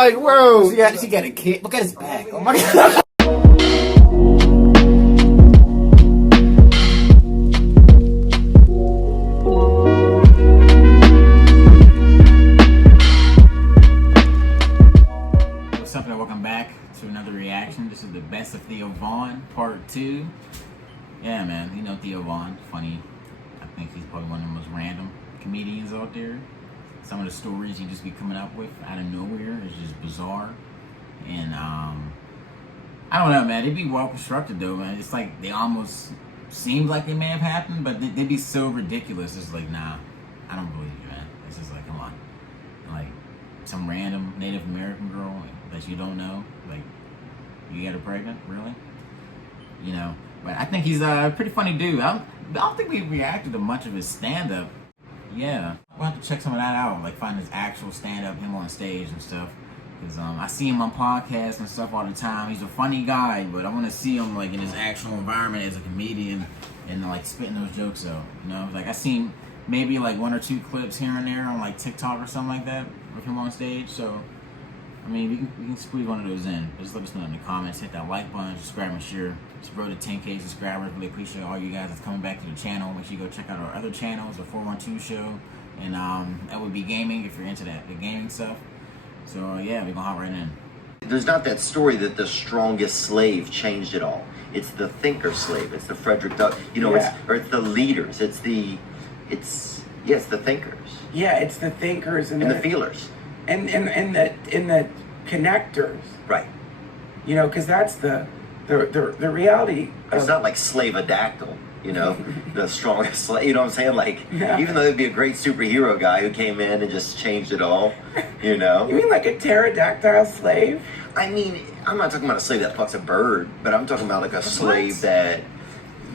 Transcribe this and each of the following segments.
like, bro, yeah, she got a kid. Look at his back. Oh my god. What's up, and welcome back to another reaction. This is the best of Theo Vaughn, part 2. Yeah, man, you know Theo Vaughn, funny. I think he's probably one of the most random comedians out there. Some of the stories he just be coming up with out of nowhere is just bizarre. And I don't know, man. They be well constructed though, man. It's like they almost seem like they may have happened, but they be so ridiculous. It's like, nah, I don't believe you, man. It's just like, come on, like some random Native American girl that you don't know, like you get her pregnant, really? You know. But I think he's a pretty funny dude. I don't think we reacted to much of his stand-up. Yeah, we'll have to check some of that out, like find his actual stand-up, him on stage and stuff. Because I see him on podcasts and stuff all the time. He's a funny guy, but I want to see him like in his actual environment as a comedian and like spitting those jokes out. You know, like I seen maybe like 1 or 2 clips here and there on like TikTok or something like that with him on stage. So, I mean, we can squeeze one of those in. Just let us know in the comments. Hit that like button, subscribe and share. It's road to 10K subscribers. Really appreciate all you guys that's coming back to the channel. Make sure you go check out our other channels, the 412 show, and that would be gaming if you're into that, the gaming stuff. So yeah, we're gonna hop right in. There's not that story that the strongest slave changed it all. It's the thinker slave. It's the Frederick Doug. You know, Yeah. it's the leaders. It's the thinkers. Yeah, it's the thinkers And the feelers. and the connectors. Right. You know, because that's the reality. It's not like slave-adactyl, you know, the strongest slave. You know what I'm saying? Like, Yeah. even though there'd be a great superhero guy who came in and just changed it all, you know. You mean like a pterodactyl slave? I mean, I'm not talking about a slave that fucks a bird, but I'm talking about like a slave that,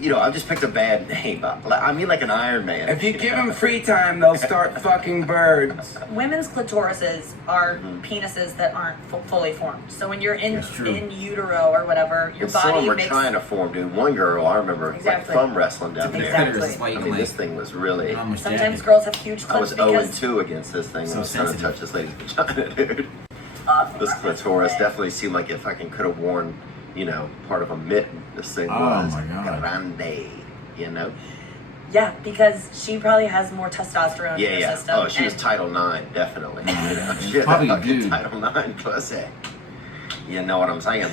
you know, I just picked a bad name. I mean like an Iron Man. If you give them free time, they'll start fucking birds. Women's clitorises are penises that aren't fully formed. So when you're in utero or whatever, your And some of body them are makes. trying to form, dude. One girl, I remember, Exactly. like thumb wrestling down there. Exactly. I mean, this thing was really. Sometimes girls have huge I was clits because 0-2 against this thing. So I was trying to sensitive. touch this lady's vagina, dude. This clitoris definitely seemed like if I could have worn, you know, part of a mitten. This thing was my God. grande, you know? yeah, because she probably has more testosterone in her system. Oh, she was and- Title IX, definitely. You know, she had Probably that fucking dude. Title IX pussy. You know what I'm saying?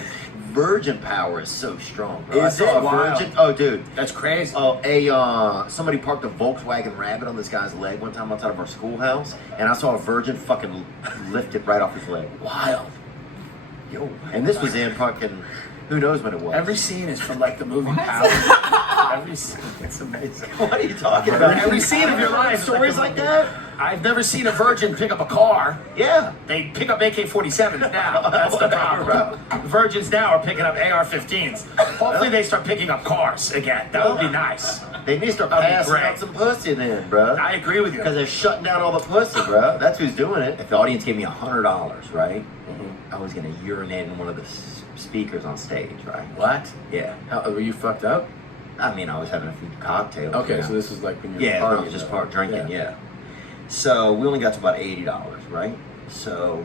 Virgin power is so strong, bro. Is I saw it? a Wow. virgin. Oh, dude. That's crazy. Somebody parked a Volkswagen Rabbit on this guy's leg one time outside of our schoolhouse, and I saw a virgin fucking lift it right off his leg. Wild. Yo. And this was in fucking, who knows when it was. Every scene is from like the movie Power. Every scene, it's amazing. What are you talking about? Every scene of your life, Stories like that? I've never seen a virgin pick up a car. Yeah. They pick up AK-47s now. That's the problem. Virgins now are picking up AR-15s. Hopefully they start picking up cars again. That would be nice. They need to start That'd be passing great. out some pussy then, bro. I agree with you. Because they're shutting down all the pussy, bro. That's who's doing it. If the audience gave me $100, right? I was gonna urinate in one of the speakers on stage, right? What? Yeah. How, were you fucked up? I mean, I was having a few cocktails. Okay, you know? so this is like when you're Yeah, I partying, was just though. drinking, yeah. So we only got to about $80, right? So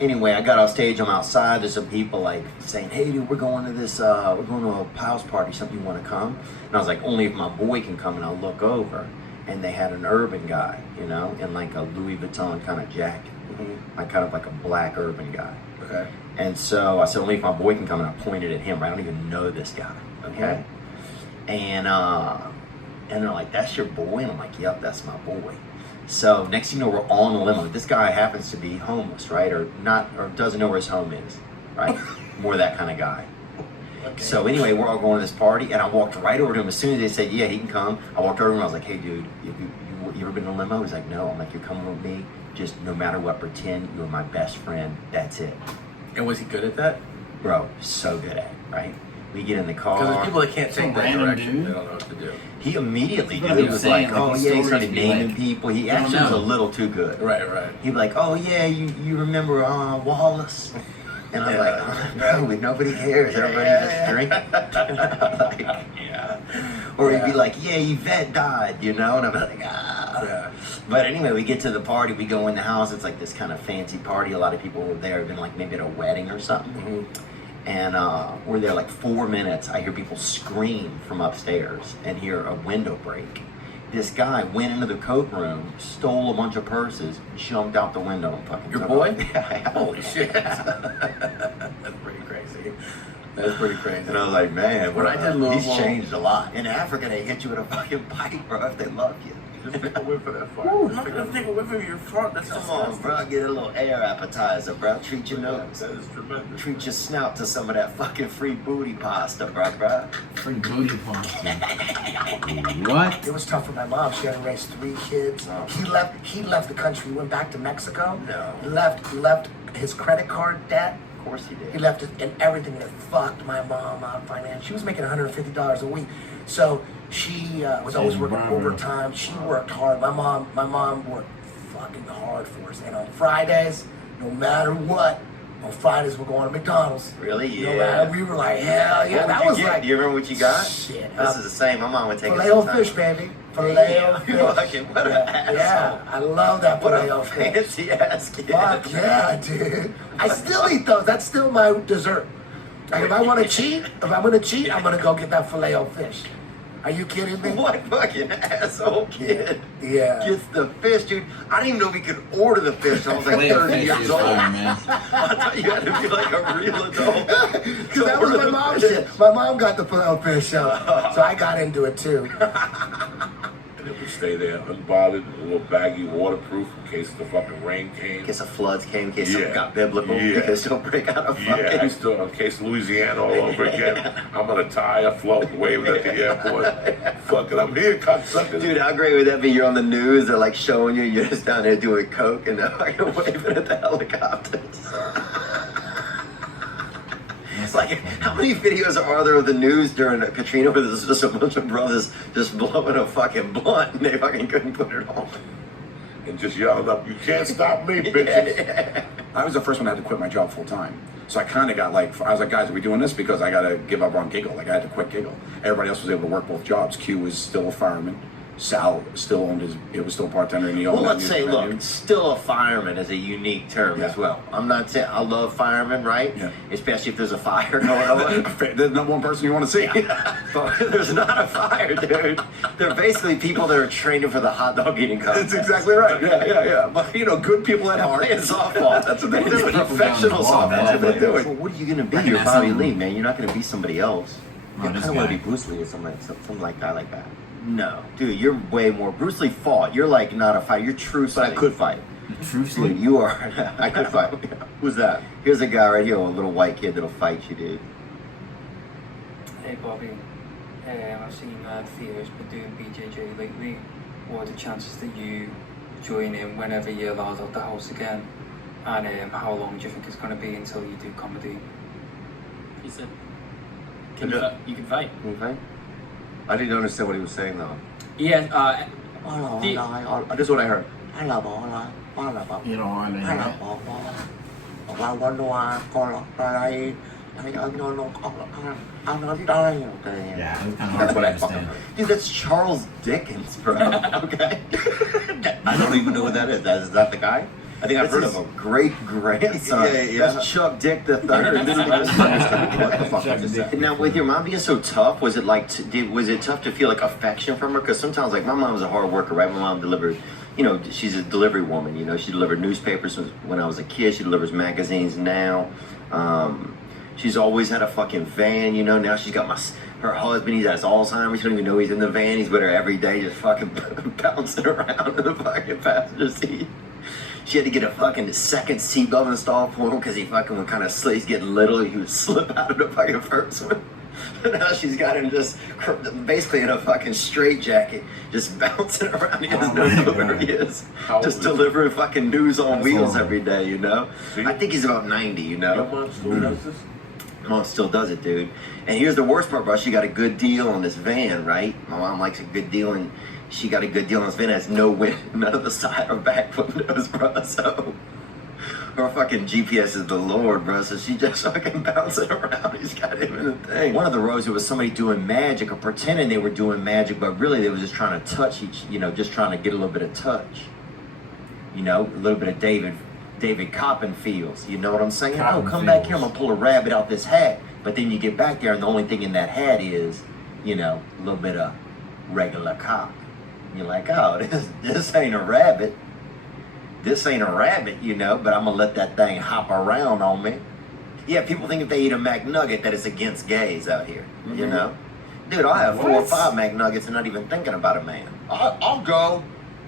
anyway, I got off stage. I'm outside. There's some people like saying, "Hey, dude, we're going to this. We're going to a house party. Something you want to come?" And I was like, "Only if my boy can come." And I'll look over, and they had an urban guy, you know, in like a Louis Vuitton kind of jacket, like kind of like a black urban guy. Okay. And so I said, "Only if my boy can come." And I pointed at him. Right? I don't even know this guy. Okay. And they're like, "That's your boy?" And I'm like, "Yep, that's my boy." So next thing you know, we're on the limo. This guy happens to be homeless, right? Or not, or doesn't know where his home is, right? More that kind of guy. Okay. So anyway, we're all going to this party, and I walked right over to him. As soon as they said, yeah, he can come, I walked over to him. I was like, hey, dude, you ever been in a limo? He's like, no. I'm like, you're coming with me. Just no matter what, pretend you're my best friend. That's it. And was he good at that? Bro, so good at it, right? We get in the car. Because there's people that can't take that random direction. dude. They don't know what to do. He immediately That's what dude, he was was like, saying, like, oh these yeah, he stories started be naming like, people. He don't actually was a know. little too good. Right, right. He'd be like, oh yeah, you remember Wallace? And I'm like, oh, no, nobody cares. Everybody just drinking. Like, Yeah. or he'd be like, yeah, Yvette died, you know? And I'm like, Yeah. But anyway, we get to the party, we go in the house, it's like this kind of fancy party. A lot of people were there, been like maybe at a wedding or something. Mm-hmm. And we're there like 4 minutes. I hear people scream from upstairs and hear a window break. This guy went into the coat room, stole a bunch of purses, jumped out the window and fucking Your took boy? off. Yeah. Holy shit. That's pretty crazy. That's pretty crazy. And I was like, man, When I did he's Louisville- changed a lot. In Africa, they hit you with a fucking pipe, bro, if they love you. Just take a whiff of that fire. I'm not gonna take a whiff of your fart. That's Come on, bro, get a little air appetizer, bro. Treat your nose. That is tremendous. Treat your snout to some of that fucking free booty pasta, bro. Free booty pasta. What? It was tough for my mom. She had to raise 3 kids. Oh. He left the country, went back to Mexico. No. He left his credit card debt. Of course he did. He left it and everything that fucked my mom out financially. She was making $150 a week. So she was always working overtime. She worked hard. My mom worked fucking hard for us. And on Fridays, no matter what, on Fridays we're going to McDonald's. Really? No Yeah. matter, we were like, hell yeah. What That would you was get? like, Do you remember what you got? shit. This is the same. My mom would take us Filet-o sometimes. fish, baby. Filet-o fish. Fucking what an asshole. Yeah, I love that What filet-o a fish. fancy ass kid. Fuck yeah, dude. I still eat those. That's still my dessert. Like if I want to cheat, I'm gonna go get that filet-o fish. Are you kidding me? What fucking asshole kid Yeah. gets the fish, dude? I didn't even know we could order the fish. I was like Filet-o 30 fish years is old. fire, man. I thought you had to be like a real adult. Because that was my mom's shit. My mom got the filet-o fish, so I got into it too. And it would stay there unbothered, a little baggy, waterproof in case the fucking rain came. In case the floods came, in case something Yeah. got biblical, Yeah. in case don't break out of Yeah, I fucking... still, in case Louisiana all over again, I'm on a tire floating, waving at the airport. Fucking, I'm here, cocksuckers. Dude, how great would that be? You're on the news, they're like showing you, you're just down there doing coke and they're fucking waving at the helicopters. It's like, how many videos are there of the news during Katrina where there's just a bunch of brothers just blowing a fucking blunt and they fucking couldn't put it on? And just yelling up, you can't stop me, bitches. Yeah. I was the first one that had to quit my job full time. So I kind of got like, I was like, guys, are we doing this? Because I got to give up on Giggle. Like I had to quit Giggle. Everybody else was able to work both jobs. Q was still a fireman. Sal still owned it was still a bartender and he owned Well, that let's say, music venue. look, still a fireman is a unique term as well. I'm not saying I love firemen, right? Yeah. Especially if there's a fire going on. There's not one person you want to see. But there's not a fire, dude. They're basically people that are training for the hot dog eating contest. That's exactly right. Yeah. But you know, good people at heart. Playing softball. That's what they They're do. professional People down the wall, softball. man. That's what they're doing. Well, what are you gonna be? You're That's Bobby something. Lee, man. You're not gonna be somebody else. Oh, I this kind of want guy. to be Bruce Lee or something like that, No, dude, you're way more. Bruce Lee fought. You're like not a fighter. You're Truce Lee. But I could fight. Truce Dude, Lee. you are. I could fight. Who's that? Here's a guy right here, a little white kid that'll fight you, dude. Hey Bobby, I've seen Theo's been doing BJJ lately. What are the chances that you join in whenever you're allowed out the house again? And how long do you think it's going to be until you do comedy? He said, You you can fight. Can you fight? I didn't understand what he was saying though. Yeah, This is what I heard. You know, I didn't hear that. Yeah, it was kind of hard That's to what I fucking understand. heard. Dude, that's Charles Dickens, bro. Okay. I don't even know who that is. Is that the guy? I think I've heard of him. Great grandson. Yeah. That's Chuck Dick the Third. Now, with your mom being so tough, was it like was it tough to feel like affection from her? Because sometimes, like my mom's a hard worker, right? My mom delivered, you know, she's a delivery woman. You know, she delivered newspapers when I was a kid. She delivers magazines now. She's always had a fucking van. You know, now she's got her husband. He's has Alzheimer's. She don't even know he's in the van. He's with her every day, just fucking bouncing around in the fucking passenger seat. She had to get a fucking second seatbelt installed for him because he fucking would kind of slip. He's getting little. He would slip out of the fucking first one. Now she's got him just basically in a fucking straitjacket, just bouncing around. He doesn't know where he is. Just delivering fucking news on wheels every day, you know? I think he's about 90, you know? Your mom still does this? Mom still does it, dude. And here's the worst part, bro. She got a good deal on this van, right? My mom likes a good deal, and she got a good deal on this van. It has no none of the side or back windows, bro. So Her fucking GPS is the Lord, bro. So she just fucking bouncing around. He's got him in a thing. One of the rows, it was somebody doing magic or pretending they were doing magic, but really they were just trying to touch each, just trying to get a little bit of touch. A little bit of David Copperfields. You know what I'm saying? Oh, come back here. I'm going to pull a rabbit out this hat. But then you get back there and the only thing in that hat is, a little bit of regular cop. You're like, oh, this ain't a rabbit. This ain't a rabbit, but I'm going to let that thing hop around on me. Yeah, people think if they eat a McNugget that it's against gays out here, Dude, I'll have 4 or 5 McNuggets and not even thinking about a man. I'll go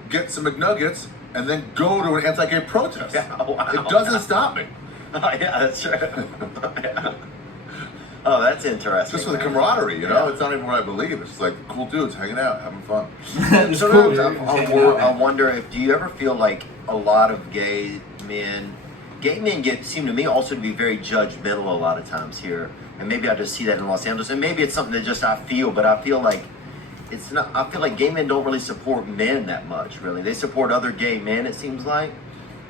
get some McNuggets and then go to an anti-gay protest. Yeah, wow. It doesn't stop me. Oh, yeah, that's true. Yeah. Oh, that's interesting. Just for the camaraderie, It's not even what I believe. It's just like cool dudes hanging out, having fun. Sometimes I wonder if, do you ever feel like a lot of gay men seem to me also to be very judgmental a lot of times here. And maybe I just see that in Los Angeles. And maybe it's something that just I feel, but I feel like it's not, I feel like gay men don't really support men that much, really. They support other gay men, it seems like.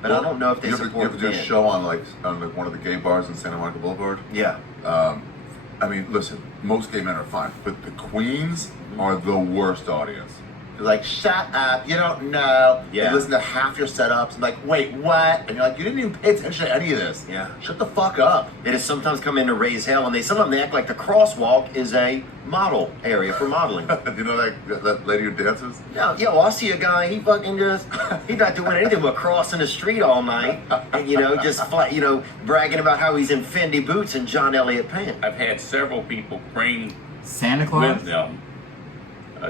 But I don't know if they support men. You ever do a show on one of the gay bars in Santa Monica Boulevard? Yeah. I mean, listen, most gay men are fine, but the queens are the worst audience. They're like, shut up, you don't know. Yeah. You listen to half your setups and like, wait, what? And you're like, you didn't even pay attention to any of this. Yeah. Shut the fuck up. They just sometimes come in to raise hell, and sometimes they act like the crosswalk is a model area for modeling. You know that lady who dances? Yeah, I see a guy, he's not doing anything but crossing the street all night, and just bragging about how he's in Fendi boots and John Elliott pants. I've had several people bring Santa Claus with them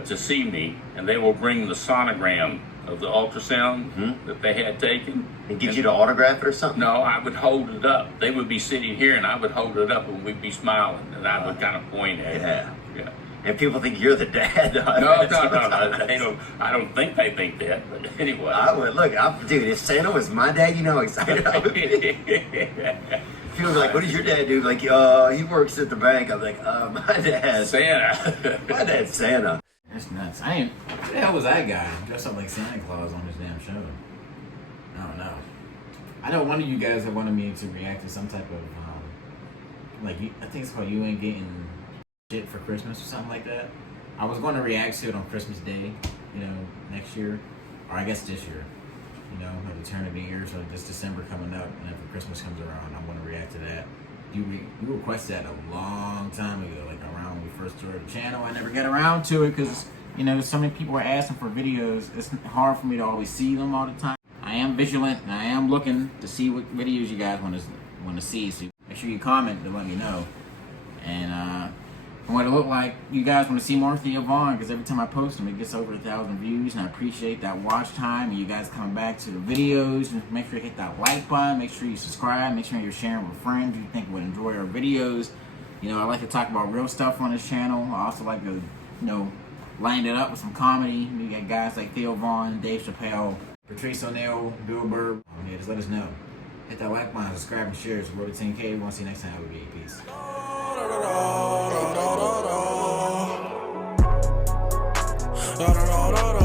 to see me, and they will bring the sonogram of the ultrasound that they had taken. And get you to autograph it or something? No, I would hold it up. They would be sitting here, and I would hold it up, and we'd be smiling, and I would kind of point at it. Yeah. And people think you're the dad. No. They don't. I don't think they think that. But anyway, I would look. Dude, if Santa was my dad, you know how excited I would be. People are like, "What does your dad do?" Like, he works at the bank. I'm like, my dad. Santa. My dad's Santa. That's nuts. Who the hell was that guy dressed up like Santa Claus on his damn show? I don't know. I know one of you guys had wanted me to react to some type of, I think it's called You Ain't Getting Shit for Christmas or something like that. I was going to react to it on Christmas Day, next year. Or I guess this year. At the turn of the year, so this December coming up, and after Christmas comes around, I'm going to react to that. You requested that a long time ago, like around when we first started the channel. I never got around to it because, so many people are asking for videos. It's hard for me to always see them all the time. I am vigilant, and I am looking to see what videos you guys want to see. So make sure you comment to let me know. And from what it looked like, you guys want to see more Theo Von, because every time I post them, it gets over 1,000 views, and I appreciate that watch time, and you guys coming back to the videos. And make sure you hit that like button, make sure you subscribe, make sure you're sharing with friends you think would enjoy our videos. I like to talk about real stuff on this channel. I also like to, line it up with some comedy. You got guys like Theo Von, Dave Chappelle, Patrice O'Neal, Bill Burr. Yeah, just let us know. Hit that like button, subscribe, and share. It's Road to 10K. We'll see you next time. We'll be peace. Da da da da da.